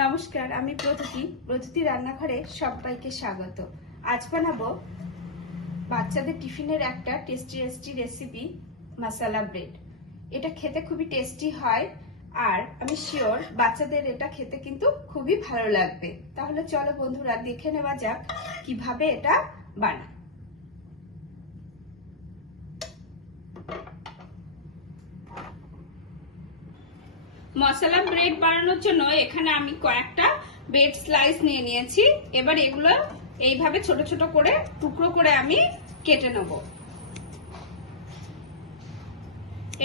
নমস্কার, আমি প্রতিটি রান্নাঘরে সবাইকে স্বাগত। আজ বানাবো বাচ্চাদের টিফিনের একটা টেস্টি রেসিপি, মশলা ব্রেড। এটা খেতে খুবই টেস্টি হয় আর আমি শিওর বাচ্চাদের এটা খেতে কিন্তু খুবই ভালো লাগবে। তাহলে চলো বন্ধুরা, দেখে নেওয়া যাক কিভাবে এটা বানাই। মশলা ব্রেড বানানোর জন্য এখানে আমি কয়েকটা ব্রেড স্লাইস নিয়ে নিয়েছি। এবার এগুলো এইভাবে ছোট ছোট করে টুকরো করে আমি কেটে নেব।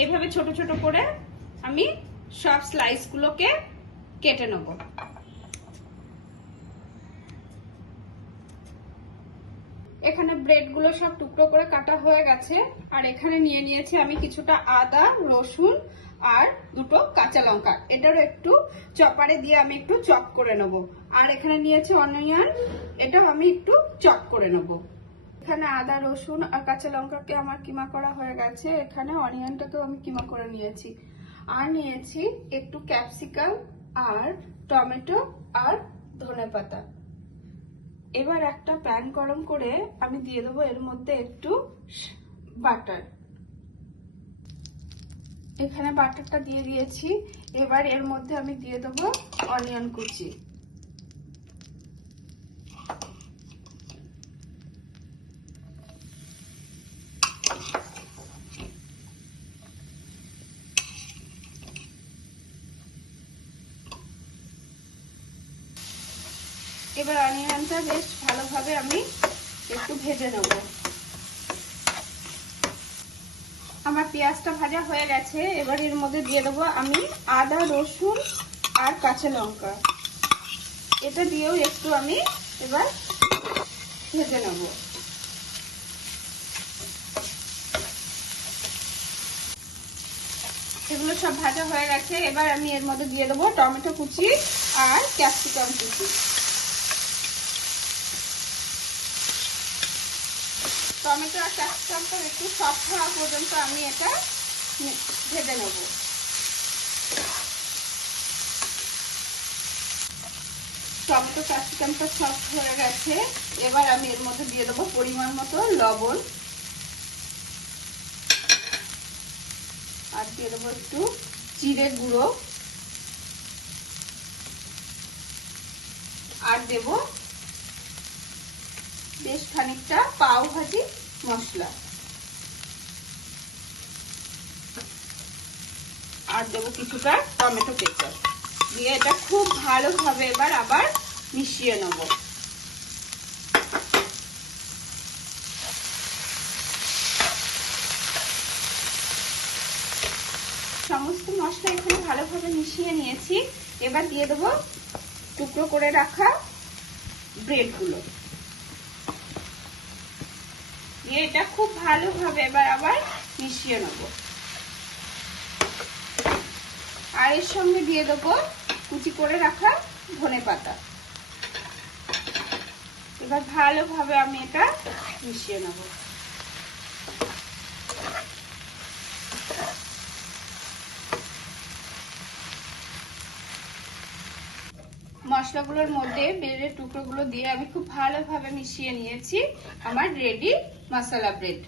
এইভাবে ছোট ছোট করে আমি সব স্লাইস গুলোকে কেটে নেব। এখানে ব্রেড গুলো সব টুকরো করে কাটা হয়ে গেছে। আর এখানে নিয়ে নিয়েছি আমি কিছুটা আদা, রসুন আর দুটো কাঁচা লঙ্কা। এটারও একটু চপারে দিয়ে আমি একটু চপ করে নেব। আর এখানে নিয়েছি অনিয়ন, এটাও আমি একটু চপ করে নেব। এখানে আদা, রসুন আর কাঁচা লঙ্কাকে আমার কিমা করা হয়ে গেছে। এখানে অনিয়নটাকেও আমি কিমা করে নিয়েছি। আর নিয়েছি একটু ক্যাপসিকাম আর টমেটো আর ধনেপাতা। এবার একটা প্যান গরম করে আমি দিয়ে দেবো এর মধ্যে একটু বাটার। এখানে বাটারটা দিয়ে দিয়েছি। এবার এর মধ্যে আমি দিয়ে দেবো অনিয়ন কুচি। এবার অনিয়নটা বেশ ভালোভাবে আমি একটু ভেজে নেব। আমার পেঁয়াজটা ভাজা হয়ে গেছে। এবার এর মধ্যে দিয়ে দেবো আমি আদা, রসুন আর কাঁচা লঙ্কা। এটা দিয়েও একটু আমি এবার ভেজে নেব। এগুলো সব ভাজা হয়ে গেছে। এবার আমি এর মধ্যে দিয়ে দেবো টমেটো কুচি আর ক্যাপসিকাম কুচি। টমেটো আর ক্যাপসিকামটা একটু সফট হওয়া পর্যন্ত আমি এটা ভেজে নেব। টমেটো ক্যাপসিকামটা সফট হয়ে গেছে। এবার আমি এর মধ্যে দিয়ে দেবো পরিমাণ মতো লবণ আর দিয়ে দেবো একটু জিরে গুঁড়ো আর দেব বেশ খানিকটা পাও ভাজি মশলা আর দেবো কিছুটা টমেটো কেচাপ দিয়ে এটা খুব ভালোভাবে এবার আবার মিশিয়ে নেব। সমস্ত মশলা এখানে ভালোভাবে মিশিয়ে নিয়েছি। এবার দিয়ে দেবো টুকরো করে রাখা ব্রেড গুলো দিয়ে এটা খুব ভালোভাবে এবার আবার মিশিয়ে নেব। আর এর সঙ্গে দিয়ে দেবো কুচি করে রাখা ধনেপাতা। এবার ভালোভাবে আমি এটা মিশিয়ে নেব। মশলাগুলোর মধ্যে ব্রেডের টুকরোগুলো দিয়ে আমি খুব ভালোভাবে মিশিয়ে নিয়েছি। আমার রেডি মশলা ব্রেড।